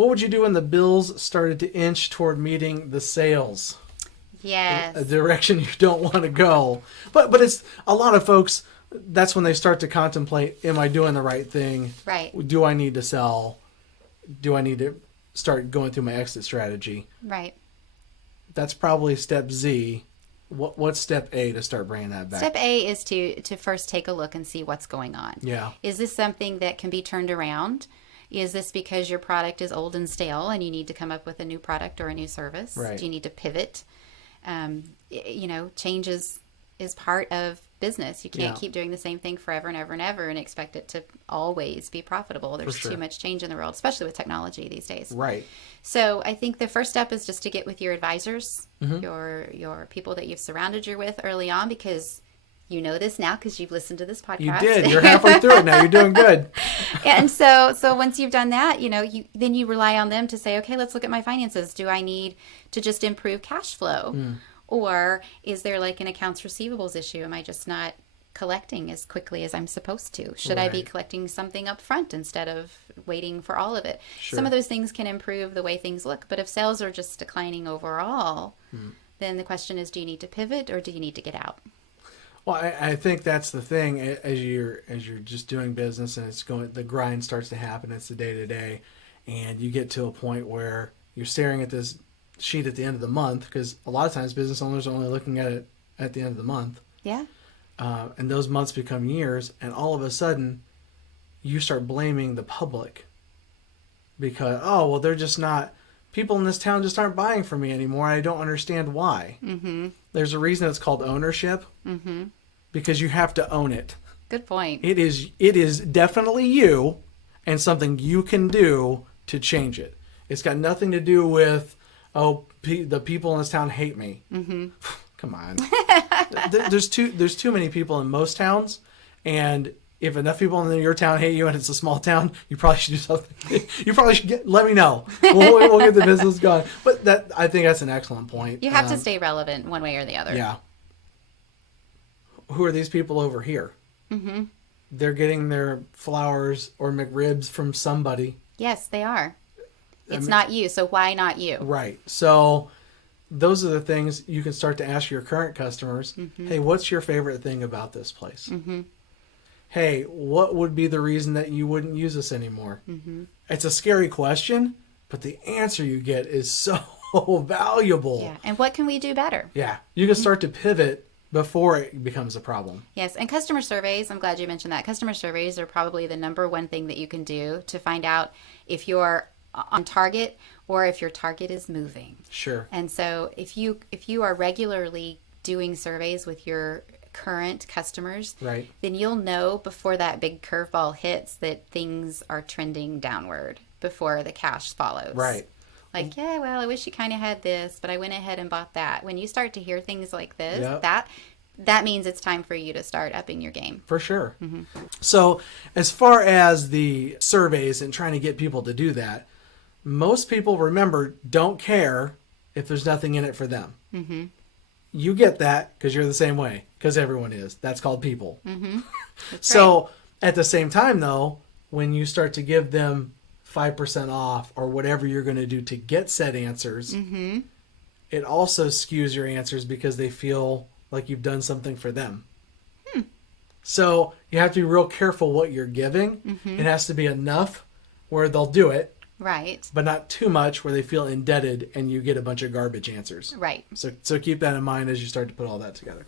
What would you do when the bills started to inch toward meeting the sales? Yes. A direction you don't want to go. But it's a lot of folks, that's when they start to contemplate, am I doing the right thing? Right. Do I need to sell? Do I need to start going through my exit strategy? Right. That's probably step Z. What's step A to start bringing that back? Step A is to first take a look and see what's going on. Yeah. Is this something that can be turned around? Is this because your product is old and stale and you need to come up with a new product or a new service? Right. Do you need to pivot? Change is part of business. You can't keep doing the same thing forever and ever and ever and expect it to always be profitable. There's too much change in the world, especially with technology these days. Right. So I think the first step is just to get with your advisors, your people that you've surrounded you with early on, because you know this now because you've listened to this podcast. You did. You're halfway through it now. You're doing good. And so once you've done that, then you rely on them to say, okay, let's look at my finances. Do I need to just improve cash flow? Or is there like an accounts receivables issue? Am I just not collecting as quickly as I'm supposed to? Should I be collecting something up front instead of waiting for all of it? Sure. Some of those things can improve the way things look. But if sales are just declining overall, then the question is, do you need to pivot or do you need to get out? Well, I think that's the thing as you're just doing business and the grind starts to happen. It's the day to day, and you get to a point where you're staring at this sheet at the end of the month, because a lot of times business owners are only looking at it at the end of the month. Yeah. And those months become years, and all of a sudden you start blaming the public because, they're just not, people in this town just aren't buying from me anymore. I don't understand why. Mm-hmm. There's a reason it's called ownership, because you have to own it. Good point. It is definitely you and something you can do to change it. It's got nothing to do with, the people in this town hate me. Mm-hmm. Come on. There's too many people in most towns, and if enough people in your town hate you and it's a small town, you probably should do something. You probably should let me know. We'll get the business going. But I think that's an excellent point. You have to stay relevant one way or the other. Yeah. Who are these people over here? Mm-hmm. They're getting their flowers or McRibs from somebody. Yes, they are. It's not you, so why not you? Right. So those are the things you can start to ask your current customers. Mm-hmm. Hey, what's your favorite thing about this place? Mm-hmm. Hey, what would be the reason that you wouldn't use us anymore? Mm-hmm. It's a scary question, but the answer you get is so valuable. Yeah. And what can we do better? Yeah. You can start to pivot before it becomes a problem. Yes. And customer surveys, I'm glad you mentioned that. Customer surveys are probably the number one thing that you can do to find out if you're on target or if your target is moving. Sure. And so if you are regularly doing surveys with your current customers, right, then you'll know before that big curveball hits that things are trending downward before the cash follows. Right. Like, yeah, well, I wish you kind of had this, but I went ahead and bought that. When you start to hear things like this, that means it's time for you to start upping your game. For sure. Mm-hmm. So as far as the surveys and trying to get people to do that, most people, remember, don't care if there's nothing in it for them. Mm-hmm. You get that because you're the same way, because everyone is. That's called people. Mm-hmm. So at the same time, though, when you start to give them 5% off or whatever you're going to do to get said answers, it also skews your answers because they feel like you've done something for them. So you have to be real careful what you're giving. It has to be enough where they'll do it. Right. But not too much where they feel indebted and you get a bunch of garbage answers. Right. So keep that in mind as you start to put all that together.